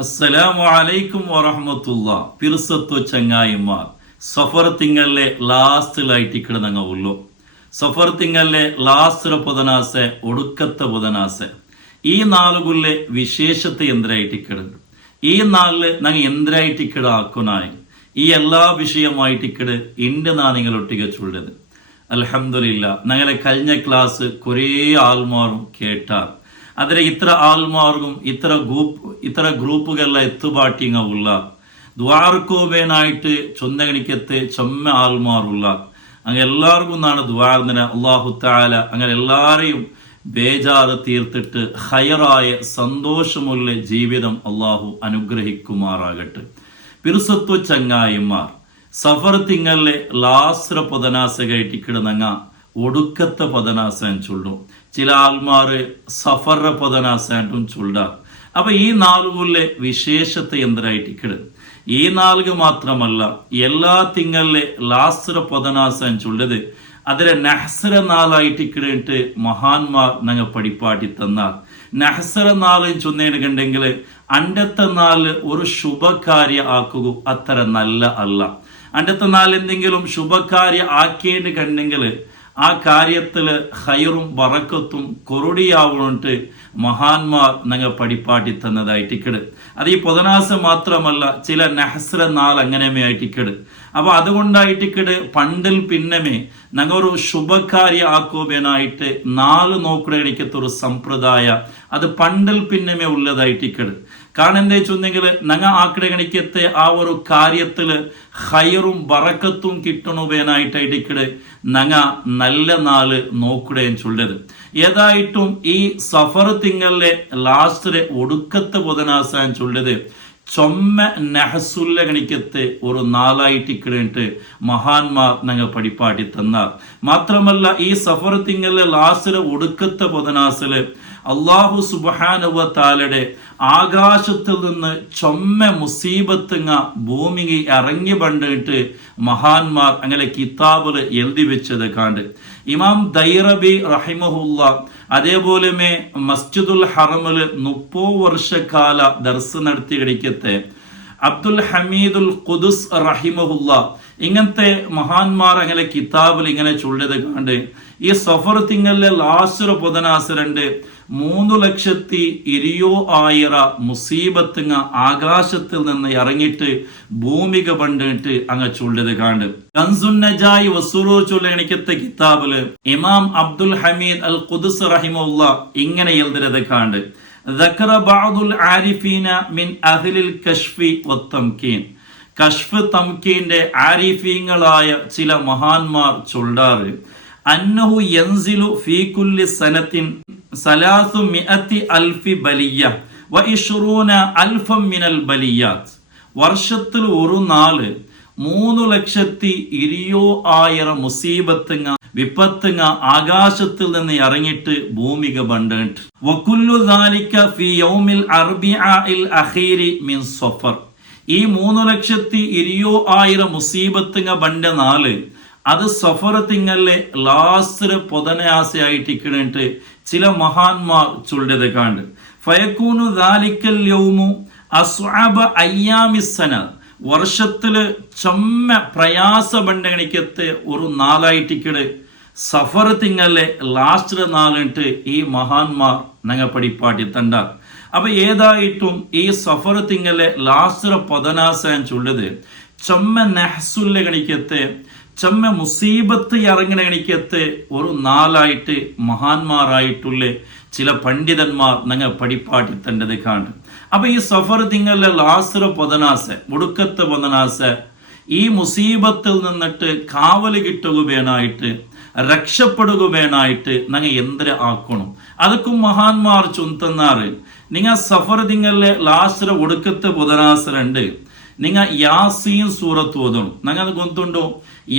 അസ്സലാമു അലൈക്കും വറഹ്മത്തുള്ളാ. പിർസത്തു ചങ്ങായിമാർ, സഫർ തിങ്കളിലെ ലാസ്റ്റിലായിട്ട് കിടന്നങ്ങ ഉള്ളു. സഫർ തിങ്കളിലെ ലാസ്റ്റ് പൊതനാസെ ഒടുക്കത്തെ പൊതനാസെ ഈ നാളുകളിലെ വിശേഷത്തെ എന്തിനായിട്ട് കിടന്നു, ഈ നാളില് ഞങ്ങൾ എന്തിനായിട്ട് കിട ആക്കുനായി ഈ എല്ലാ വിഷയമായിട്ട് കിട് ഇണ്ട് നാ നിങ്ങളൊട്ടിക ചൊല്ലത്. അൽഹംദുലില്ലാ, ഞങ്ങളെ കഴിഞ്ഞ ക്ലാസ് കുറേ ആൾമാറും കേട്ടാർ. ಆದರೆ ಇತರ ಆಲ್ಮಾರ್ಗು ಇತರ ಗ್ರೂಪುಗೆಲ್ಲ ಎತ್ತುಬಾಟಿಂಗ ಉಲ್ಲ ദ്വാർക്കോവേനായിട്ട് ചൊന്തകണിക്കത്തെ ചൊമ്മ ആൾമാറുള്ള അങ്ങനെ എല്ലാവർക്കും എന്നാണ് ദ്വാർന്നിന. അള്ളാഹു തആല അങ്ങനെ എല്ലാവരെയും ബേജാറ് തീർത്തിട്ട് ഹയറായ സന്തോഷമുള്ള ജീവിതം അള്ളാഹു അനുഗ്രഹിക്കുമാറാകട്ടെ. പിറുസത്വ ചങ്ങായിമാർ, സഫർ തിങ്ങലിലെ ലാസ്ര പൊതനാസകായിട്ട് കിടന്നങ്ങ ഒടുക്കത്തെ പൊതനാസൻ ചൊല്ലും. ചില ആൾമാര് സഫറ പൊതനാസായിട്ടും ചൊല്ലാർ. അപ്പൊ ഈ നാളുകളിലെ വിശേഷത്തെ എന്തിനായിട്ട് കിട് ഈ നാളുക മാത്രമല്ല, എല്ലാ തിങ്ങളിലെ ലാസ്ര പൊതനാസൻ ചൊല്ലത് അതിലെ നഹ്സര നാളായിട്ട് കിടന്നിട്ട് മഹാന്മാർ ഞങ്ങൾ പഠിപ്പാട്ടി തന്നാൽ. നഹ്സര നാളും ചൊന്നേടുകണ്ടെങ്കിൽ അണ്ടത്തെ നാല് ഒരു ശുഭകാര്യ ആക്കുക അത്ര നല്ല അല്ല. അണ്ടത്തെ നാല് എന്തെങ്കിലും ശുഭകാര്യ ആക്കേണ്ടി കണ്ടെങ്കിൽ ആ കാര്യത്തില് ഹൈറും ബറക്കത്തും കൊറുടിയാവുന്നിട്ട് മഹാന്മാർ ഞങ്ങൾ പഠിപ്പാട്ടി തന്നതായിട്ടിക്കട്. അത് ഈ പൊതനാസ മാത്രമല്ല, ചില നഹസ്ര നാൾ അങ്ങനെമേ ആയിട്ടിക്കട്. അപ്പൊ അതുകൊണ്ടായിട്ടിക്കട് പണ്ടിൽ പിന്നമേ ഞങ്ങൾ ഒരു ശുഭകാര്യ ആക്കോബേനായിട്ട് നാല് നോക്കട എനിക്കത്തൊരു സമ്പ്രദായ അത് പണ്ടിൽ പിന്നമേ ഉള്ളതായിട്ടിക്കട്. കാരണം എന്താ വെച്ചെങ്കിൽ ഞങ്ങൾ ആക്കട കണിക്കത്തെ ആ ഒരു കാര്യത്തില് ഹൈറും ബറക്കത്തും കിട്ടണുവേനായിട്ടായിട്ടിക്കട് ഞങ്ങ നല്ല നാള് നോക്കുകയും ചൊല്ലത്. ഏതായിട്ടും ഈ സഫർ തിങ്ങളിലെ ലാസ്റ്റിലെ ഒടുക്കത്തെ ബുധനാസാൻ ചൊല്ലത് ചൊമ്മ നഹസുല്ല കണിക്കത്തെ ഒരു നാളായിട്ട് കിടന്നിട്ട് മഹാന്മാർ ഞങ്ങൾ പഠിപ്പാട്ടി തന്നാർ. മാത്രമല്ല ഈ സഫർ തിങ്ങളിലെ ലാസ്റ്റിലെ ഒടുക്കത്തെ ബുധനാസില് അള്ളാഹു സുബ്ഹാനഹു വ തആലയുടെ ആകാശത്തിൽ നിന്ന് ചൊമ്മ മുസീബത്തുങ്ങ ഭൂമിക്ക് ഇറങ്ങി പണ്ടിട്ട് മഹാന്മാർ അങ്ങനെ കിതാബില് എഴുതി വെച്ചത് കാണ്ട്. ഇമാം ദൈറബി റഹിമഹുല്ല അതേപോലെ മസ്ജിദുൽ ഹറമില് 30 വർഷക്കാല ദർസ് നടത്തി കിടക്കത്തെ അബ്ദുൽ ഹമീദുൽ ഖുദുസ് റഹിമഹുല്ല ഇങ്ങനത്തെ മഹാന്മാർ അങ്ങനെ കിതാബിൽ ഇങ്ങനെ ചൊല്ലത് കാണ്ട്. ഈ സഫർ തിങ്ങളിലെ ലാസ്റ്റ് പൊതനാസരണ്ട് 3,20,000 മുസീബത്തുങ്ങ ആകാശത്തിൽ നിന്ന് ഇറങ്ങിയിട്ട് ഭൂമിക പണ്ടിട്ട് അങ്ങ് ചൊല്ലത് കാണ്ട്. കൻസുന്നജായി വസുറു ചൊല്ലണിക്കത്തെ കിതാബില് ഇമാം അബ്ദുൽ ഹമീദ് അൽ ഖുദുസ് റഹിമഹുല്ല ഇങ്ങനെ എഴുതുന്നത് കാണ്ട്. ذكر بعض العارفين من أهل الكشف والتمكين. കഷ്ഫ് തംകീന്റെ ആരിഫീങ്ങളായ ചില മഹാന്മാർ ചൊല്ലാറ് അന്നഹു യൻസിലു ഫീ കുല്ലി സനത്തിൻ 300,000 ബലിയ വ 20,000 മിനൽ ബലിയാത്ത്. വർഷത്തിൽ ഒരു നാള് 3,20,000 മുസീബത്തുങ്ങ വിപത്തുങ്ങ ആകാശത്തിൽ നിന്ന് ഇറങ്ങിയിട്ട് ഭൂമിക ബണ്ടിട്ട് വകുല്ലു ദാലിക ഫീ യൗമിൽ അർബിഅഇൽ അഖീരി മിൻ സഫർ. ഈ 3,20,000 മുസീബത്തുങ്ങ ബണ്ട നാള് അത് സഫർ തിങ്ങളിലെ ലാസ്റ്റ് പൊതനാസയായിട്ട് ഇക്കിടന്നിട്ട് ചില മഹാന്മാർ ചൊല്ലത് കാണ്ട്. ഫയക്കൂനു ദാലിക്കൽ യൗമു അസ്അബ അയ്യാമിസ്സന. വർഷത്തില് ചൊമ്മ പ്രയാസ ബണ്ടകണിക്കത്തെ ഒരു നാളായിട്ടിക്കട് സഫർ തിങ്ങളിലെ ലാസ്റ്റ് നാളിട്ട് ഈ മഹാന്മാർ ഞങ്ങൾ പഠിപ്പാട്ടി തണ്ടാർ. അപ്പൊ ഏതായിട്ടും ഈ സഫർ തിങ്ങളിലെ ലാസ്റ്റ് പൊതനാസാൻ ചൊല്ലത് ചൊമ്മ നഹ്സുല്ല കണിക്കത്തെ ചൊമ്മ മുസീബത്ത് ഇറങ്ങണ കണിക്കത്തെ ഒരു നാളായിട്ട് മഹാന്മാരായിട്ടുള്ള ചില പണ്ഡിതന്മാർ ഞങ്ങൾ പഠിപ്പാട്ടി തണ്ടത് കാണ്ട്. അപ്പൊ ഈ സഫർ തിങ്ങളിലെ ലാസ്റ്റ് പൊതനാസ ഒടുക്കത്തെ പൊതനാസ ഈ മുസീബത്തിൽ നിന്നിട്ട് കാവല് കിട്ടുകയായിട്ട് രക്ഷപ്പെടുകയായിട്ട് ഞങ്ങൾ എന്തിന് ആക്കണം. അതൊക്കെ മഹാന്മാർ ചൊന്തന്നാറ്. നിങ്ങൾ സഫർ തിങ്ങളിലെ ലാസ്റ്റ് ഒടുക്കത്തെ ബുധനാസരുണ്ട്. നിങ്ങൾ യാസീൻ സൂറത്ത് ഓതണം. ഞങ്ങൾ ഗൊന്തുണ്ടോ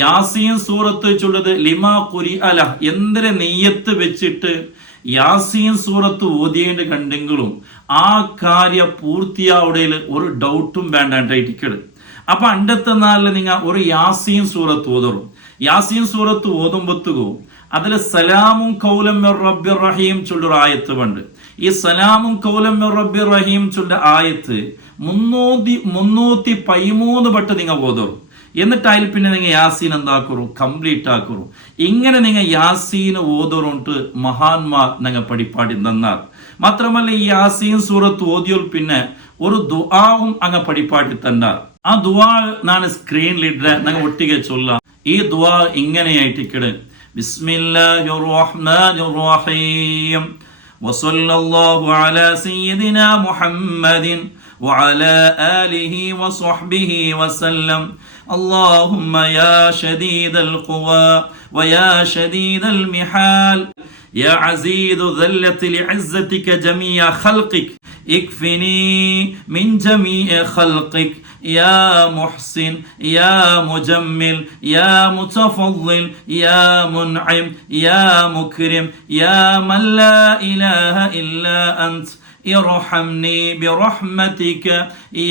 യാസീൻ സൂറത്ത് ചൊല്ലത് ലിമാ കുരി അല എന്തിനെ നെയ്യത്ത് വെച്ചിട്ട് യാസീൻ സൂറത്ത് ഓതിയേണ്ടി കണ്ടെങ്കിലും ആ കാര്യ പൂർത്തിയാവുടയിൽ ഒരു ഡൗട്ടും വേണ്ടായിട്ടിക്കട്. അപ്പൊ അണ്ടത്തെ നാളില് നിങ്ങൾ ഒരു യാസീൻ സൂറത്ത് ഓതറും. യാസീൻ സൂറത്ത് ഓതുമ്പത്തുകോ അതിൽ സലാമും കൗലം റബ്ബിർ റഹീം ചൊല്ലൊരു ആയത്ത് ഉണ്ട്. ഈ സലാമും കൗലം മിർ റബ്ബിർ റഹീം ചൊല്ല ആയത്ത് 313 വട്ടം നിങ്ങൾ ഓതും. എന്നിട്ട് അതിൽ പിന്നെ നിങ്ങൾ യാസീൻ എന്താക്കുറു കംപ്ലീറ്റ് ആക്കുറു. ഇങ്ങനെ നിങ്ങൾ യാസീൻ ഓതുറുണ്ട് മഹാന്മാർ നിങ്ങൾ പഠിപ്പാടി തന്നാർ. മാത്രമല്ല ഈ യാസീൻ സൂറത്ത് ഓതിയോൽ പിന്നെ ഒരു ദുആവും അങ്ങ് പഠിപ്പാടി തന്നാർ. ആ ദുആ നാണ് സ്ക്രീനിലിട്ട് ഞങ്ങൾ ഒട്ടിಗೆ ചൊല്ലാം. ഈ ദുആ ഇങ്ങനെയായിട്ടിക്കട്: ബിസ്മില്ലാഹിർ റഹ്മാനിർ റഹീം വസല്ലല്ലാഹു അലാ സയ്യിദിനാ മുഹമ്മദിൻ وعلى آله وصحبه وسلم. اللهم يا شديد القوى ويا شديد المحال يا عزيز ذلة لعزتك جميع خلقك اكفني من جميع خلقك يا محسن يا مجمل يا متفضل يا منعم يا مكرم يا من لا إله إلا أنت ارحمني برحمتك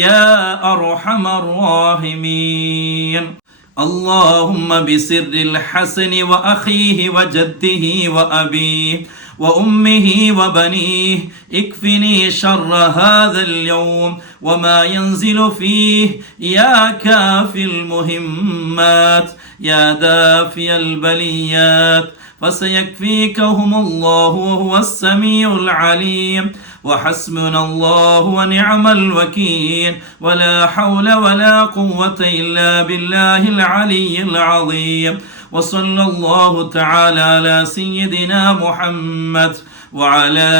يا أرحم الراحمين. اللهم بسر الحسن وأخيه وجده وأبيه وأمه وبنيه اكفني شر هذا اليوم وما ينزل فيه يا كافي المهمات يا دافي البليات فسيكفيكهم الله وهو السميع العليم وحسبنا الله ونعم الوكيل ولا حول ولا قوة إلا بالله العلي العظيم وصلى الله تعالى على سيدنا محمد وعلى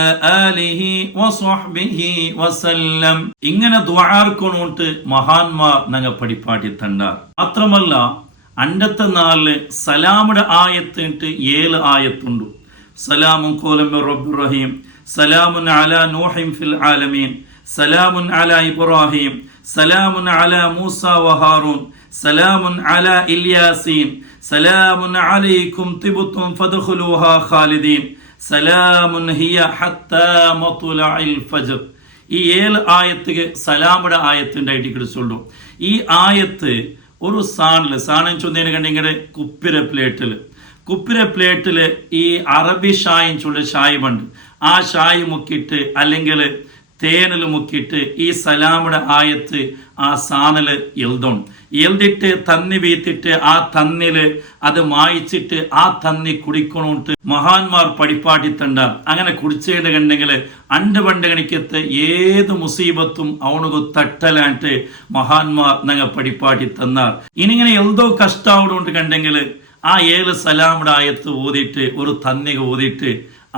آله وصحبه وسلم. ഇങ്ങനെ ദുആർക്കൊണോട്ട് മഹാന്മാർ ഞങ്ങൾ പഠിപ്പാട്ടി തണ്ടാർ. മാത്രമല്ല അണ്ടത്തെ 4 സലാമുടെ ആയത്തിട്ട് 7 ആയത്തുണ്ട്. സലാമുൻ ഖൗലൻ മിർ റബ്ബിർ റഹീം, സലാമുൻ അലാ നൂഹിൻ ഫിൽ ആലമീൻ, സലാമുൻ അലാ ഇബ്രാഹിം, സലാമുൻ അലാ മൂസ വ ഹാറൂൻ, സലാമുൻ അലാ ഇല്യാസീൻ, സലാമുൻ അലൈക്കും തിബ്തും ഫദ്ഖുലൂഹാ ഖാലിദീൻ, സലാമുൻ ഹിയ ഹത്താ മത്ലഇൽ ഫജ്ർ. ഈ 7 ആയത്തുകൾ സലാമുടെ ആയത്തിന്റെ ആയിട്ട് കിടച്ചുള്ളൂ. ഈ ആയത്ത് ഒരു സാധനം ചൊന്നതിന് കണ്ടെങ്കിൽ കുപ്പിര പ്ലേറ്റില് ഈ അറബി ഷായും ചുള്ള ഷായ് ഉണ്ട്. ആ ഷായ് മുക്കിയിട്ട് അല്ലെങ്കിൽ തേനിൽ മുക്കിയിട്ട് ഈ സലാമുടെ ആയത്ത് ആ സാനല് എഴുതിട്ട് തന്നി വീത്തിട്ട് ആ തന്നില് അത് മായിച്ചിട്ട് ആ തന്നി കുടിക്കണോട്ട് മഹാന്മാർ പഠിപ്പാട്ടി തണ്ട. അങ്ങനെ കുടിച്ചേണ്ട കണ്ടെങ്കിൽ പണ്ട് കണിക്കത്ത് ഏത് മുസീബത്തും അവനുക്ക് തട്ടലായിട്ട് മഹാന്മാർ ഞങ്ങൾ പഠിപ്പാട്ടി തന്നാർ. ഇനിങ്ങനെ എന്തോ കഷ്ടാവണോണ്ട് കണ്ടെങ്കിൽ ആ 7 സലാമുടെ ആയത്ത് ഓതിയിട്ട് ഒരു തന്നിക ഓതിയിട്ട്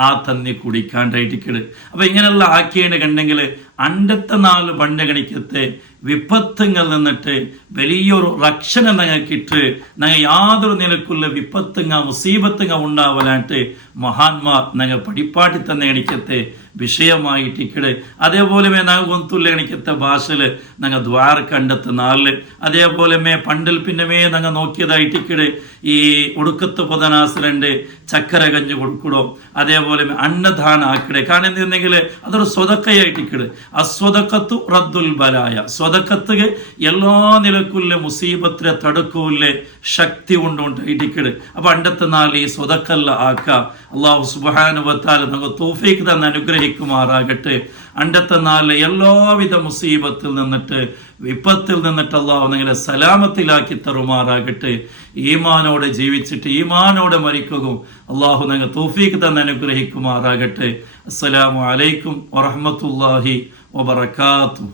ആ തന്നി കുടിക്കാണ്ടായിട്ടിക്കട്. അപ്പൊ ഇങ്ങനെയുള്ള ആക്കിയേണ്ട കണ്ടെങ്കിൽ 54 പണ്ട് കണിക്കത്തെ വിപത്തുങ്ങൾ നിന്നിട്ട് വലിയൊരു രക്ഷണ ഞങ്ങൾക്കിട്ട് ഞങ്ങൾ യാതൊരു നിലക്കുള്ള വിപത്തുങ്ങ മുസീബത്തുങ്ങ ഉണ്ടാവലായിട്ട് മഹാന്മാർ ഞങ്ങൾ പഠിപ്പാട്ടി തന്നെ കണിക്കത്തെ വിഷയമായിട്ടിക്കട്. അതേപോലെ ഞങ്ങൾ ഗൊന്തുള്ള കണിക്കത്തെ ഭാഷയില് ഞങ്ങൾ ദ്വാര കണ്ടെത്ത 4 അതേപോലെ പണ്ടിൽ പിന്നെ ഞങ്ങൾ നോക്കിയതായിട്ടിക്കട് ഈ ഒടുക്കത്ത് പൊതനാസരണ്ട് ചക്കര കഞ്ഞ് കൊടുക്കടോ, അതേപോലെ അന്നദാന ആക്കിടെ. കാരണം എന്തെങ്കിൽ അതൊരു സ്വതക്കയായിട്ടിക്കട്. അസ്വതക്കത്തു റദ്ദുൽ ബലായ, സ്വതക്കത്ത് എല്ലാ നിലക്കുള്ള മുസീബത്തിലെ തടുക്കൂല്ല ശക്തി കൊണ്ടുണ്ടായിട്ടിക്കട്. അപ്പൊ 54 ഈ സ്വതക്കല്ല ആക്ക. അള്ളാഹു സുബ്ഹാനഹു വ തആല നമുക്ക് തൗഫീഖ് തന്ന് അനുഗ്രഹിക്കുമാറാകട്ടെ. 54 എല്ലാവിധ മുസീബത്തിൽ നിന്നിട്ട് വിപത്തിൽ നിന്നിട്ട് അള്ളാഹു നിങ്ങളെ സലാമത്തിലാക്കി തരുമാറാകട്ടെ. ഈമാനോടെ ജീവിച്ചിട്ട് ഈമാനോടെ മരിക്കുകയും അള്ളാഹു നിങ്ങൾ തൗഫീഖ് തന്ന് അനുഗ്രഹിക്കുമാറാകട്ടെ. അസ്സലാമു അലൈക്കും വറഹ്മത്തുള്ളാഹി വബറകാതുഹു.